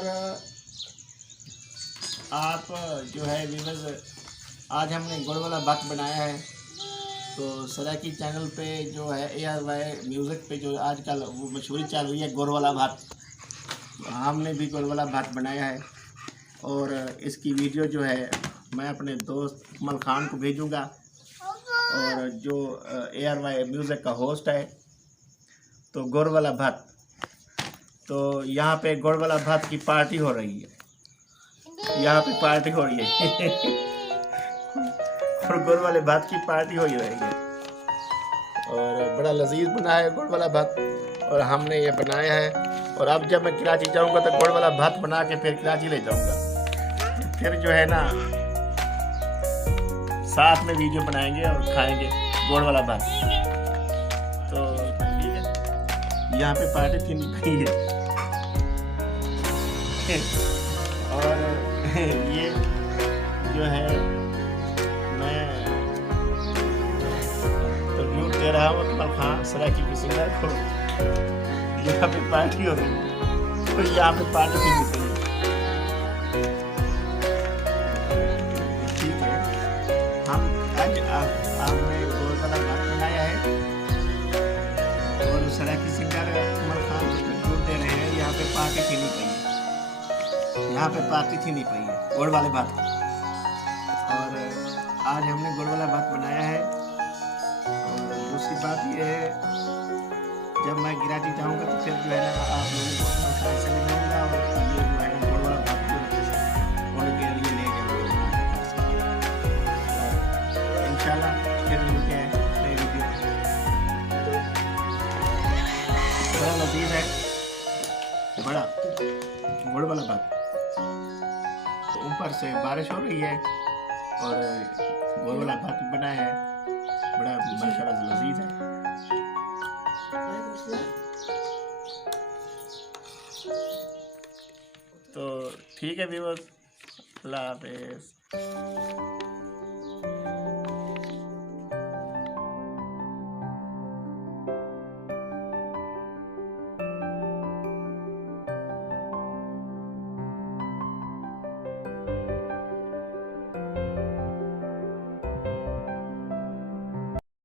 और आप जो है व्यूअर्स, आज हमने गुड़ वाला भात बनाया है। तो सराकी चैनल पे जो है ARY म्यूज़िक पे जो आजकल वो मशहूरी चल रही है गुड़ वाला भात, हमने भी गुड़ वाला भात बनाया है। और इसकी वीडियो जो है मैं अपने दोस्त कमल खान को भेजूँगा, और जो ARY म्यूज़िक का होस्ट है। तो गुड़ वाला भात, तो यहाँ पे गुड़ वाला भात की पार्टी हो रही है, यहाँ पे पार्टी हो रही है और गुड़ वाले भात की पार्टी हो रही है। और बड़ा लजीज बना है गुड़ वाला भात, और हमने ये बनाया है। और अब जब मैं कराची जाऊंगा तो गुड़ वाला भात बना के फिर कराची ले जाऊंगा। फिर जो है ना साथ में वीडियो बनाएंगे और खाएंगे गुड़ वाला भात। तो ठीक है, यहाँ पे पार्टी थी नहीं पाई है और ये जो है मैं ट्रिब्यूट दे रहा हूँ कमल खान सराकी की सिंगर को। यहाँ पे पार्टी हो रही है, तो यहाँ पे पार्टी थी नहीं पाई। ठीक है, हम आज आपने गुड़ वाला भात बनाया है और सराकी सिंगर कमल खान को ट्रिब्यूट दे रहे हैं। यहाँ पे पार्टी थी नहीं पाई, यहाँ पे पार्टी थी नहीं पाई है गुड़ वाले भात की। और आज हमने गुड़ वाला भात बनाया है। और दूसरी बात ये है, जब मैं गिराटी जाऊँगा तो फिर जो है ना आप लोगों को कमल खान से मिलाऊंगा, और ये जो है गुड़ वाला भात उनके लिए ले जाऊँगा इंशाल्लाह। फिर मिलते हैं नई वीडियो। बड़ा लजीज है, बड़ा गुड़ वाला भात। तो ऊपर से बारिश हो रही है और गुड़ वाला भात बना है, बड़ा माशाल्लाह लजीज है। तो ठीक है व्यूअर्स, अल्लाह हाफिज़।